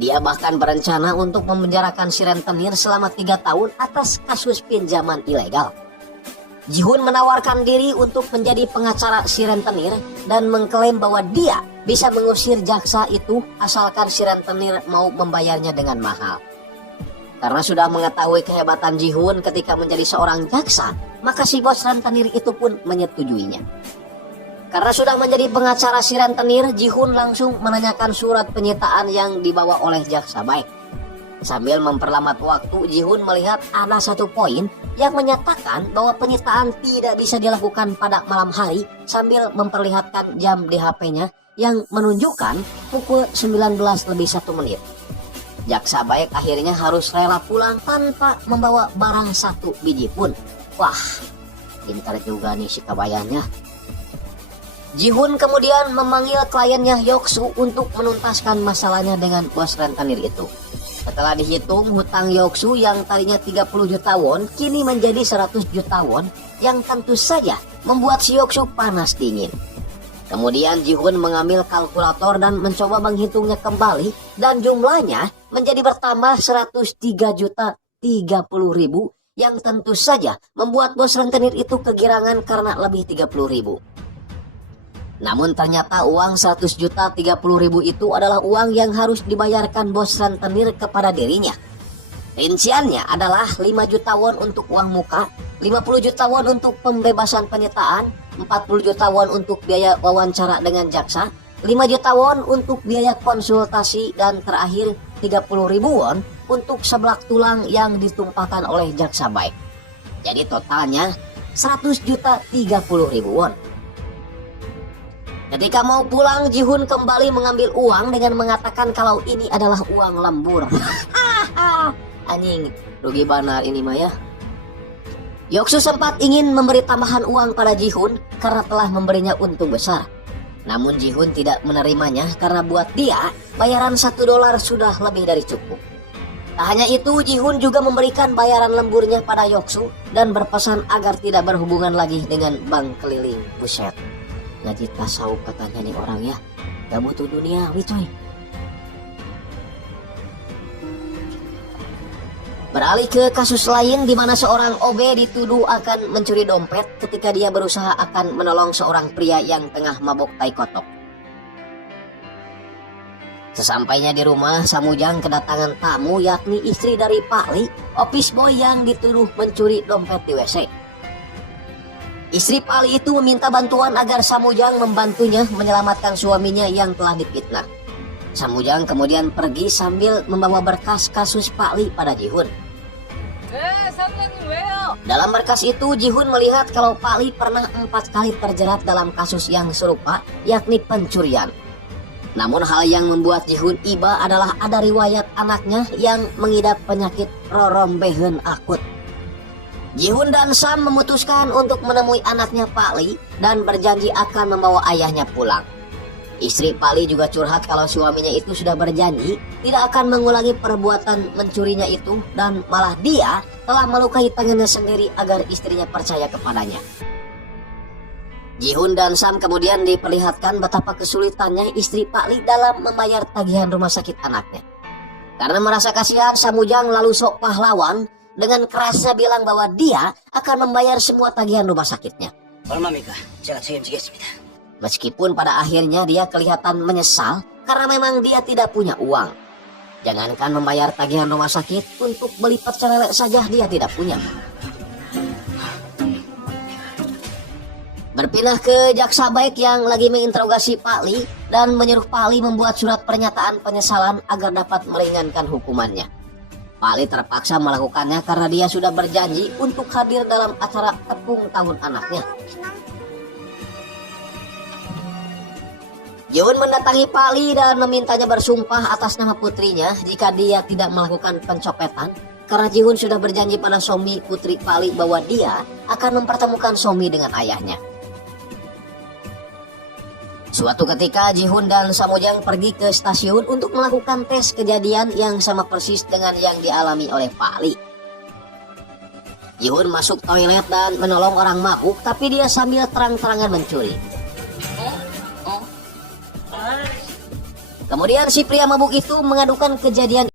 Dia bahkan berencana untuk memenjarakan si rentenir selama 3 tahun atas kasus pinjaman ilegal. Ji-hun menawarkan diri untuk menjadi pengacara si rentenir dan mengklaim bahwa dia bisa mengusir jaksa itu asalkan si rentenir mau membayarnya dengan mahal. Karena sudah mengetahui kehebatan Ji-hun ketika menjadi seorang jaksa, maka si bos rentenir itu pun menyetujuinya. Karena sudah menjadi pengacara si rentenir, Ji-hun langsung menanyakan surat penyitaan yang dibawa oleh jaksa baik. Sambil memperlambat waktu, Ji-hun melihat ada satu poin yang menyatakan bahwa penyitaan tidak bisa dilakukan pada malam hari sambil memperlihatkan jam di HP-nya yang menunjukkan pukul 19:01. Jaksa baik akhirnya harus rela pulang tanpa membawa barang satu biji pun. Wah, pintar juga nih si kabayanya. Ji-hun kemudian memanggil kliennya Yoksu untuk menuntaskan masalahnya dengan bos rentenir itu. Setelah dihitung, hutang Yoksu yang tadinya 30 juta won kini menjadi 100 juta won yang tentu saja membuat si Yoksu panas dingin. Kemudian Ji-hun mengambil kalkulator dan mencoba menghitungnya kembali dan jumlahnya menjadi bertambah 103 juta 30 ribu yang tentu saja membuat bos rentenir itu kegirangan karena lebih 30 ribu. Namun ternyata uang 100 juta 30 ribu itu adalah uang yang harus dibayarkan bos rentenir kepada dirinya. Rinciannya adalah 5 juta won untuk uang muka, 50 juta won untuk pembebasan penyitaan, 40 juta won untuk biaya wawancara dengan jaksa, 5 juta won untuk biaya konsultasi, dan terakhir 30 ribu won untuk seblak tulang yang ditumpahkan oleh jaksa baik. Jadi totalnya 100 juta 30 ribu won. Ketika mau pulang, Ji-hun kembali mengambil uang dengan mengatakan kalau ini adalah uang lembur. Anjing, rugi benar ini mah ya. Yoksu sempat ingin memberi tambahan uang pada Ji-hun karena telah memberinya untung besar. Namun Ji-hun tidak menerimanya karena buat dia bayaran $1 sudah lebih dari cukup. Tak hanya itu, Ji-hun juga memberikan bayaran lemburnya pada Yoksu dan berpesan agar tidak berhubungan lagi dengan bank keliling. Buset, ngaji tasawuf katanya nih orang ya. Gak butuh duniawi coy. Beralih ke kasus lain di mana seorang OB dituduh akan mencuri dompet ketika dia berusaha akan menolong seorang pria yang tengah mabok tai kotok. Sesampainya di rumah, Samujang kedatangan tamu yakni istri dari Pak Li, office boy yang dituduh mencuri dompet di WC. Istri Pak Li itu meminta bantuan agar Samujang membantunya menyelamatkan suaminya yang telah difitnah. Samujang kemudian pergi sambil membawa berkas kasus Pak Li pada Ji-hun. Dalam berkas itu, Ji-hun melihat kalau Pak Li pernah 4 kali terjerat dalam kasus yang serupa, yakni pencurian. Namun hal yang membuat Ji-hun iba adalah ada riwayat anaknya yang mengidap penyakit rorombehen akut. Ji-hun dan Sam memutuskan untuk menemui anaknya Pak Li dan berjanji akan membawa ayahnya pulang. Istri Pak Li juga curhat kalau suaminya itu sudah berjanji tidak akan mengulangi perbuatan mencurinya itu dan malah dia telah melukai tangannya sendiri agar istrinya percaya kepadanya. Ji-hun dan Sam kemudian diperlihatkan betapa kesulitannya istri Pak Li dalam membayar tagihan rumah sakit anaknya. Karena merasa kasihan, Samujang lalu sok pahlawan dengan kerasnya bilang bahwa dia akan membayar semua tagihan rumah sakitnya. Meskipun pada akhirnya dia kelihatan menyesal karena memang dia tidak punya uang. Jangankan membayar tagihan rumah sakit, untuk beli pecel lele saja dia tidak punya. Berpindah ke jaksa baik yang lagi menginterogasi Pak Li dan menyuruh Pak Li membuat surat pernyataan penyesalan agar dapat meringankan hukumannya. Pak Li terpaksa melakukannya karena dia sudah berjanji untuk hadir dalam acara tepung tahun anaknya. Ji-hun mendatangi Pak Li dan memintanya bersumpah atas nama putrinya jika dia tidak melakukan pencopetan, karena Ji-hun sudah berjanji pada suami putri Pak Li bahwa dia akan mempertemukan suami dengan ayahnya. Suatu ketika Ji-hun dan Samujang pergi ke stasiun untuk melakukan tes kejadian yang sama persis dengan yang dialami oleh Pak Li. Ji-hun masuk toilet dan menolong orang mabuk, tapi dia sambil terang-terangan mencuri. Kemudian si pria mabuk itu mengadukan kejadian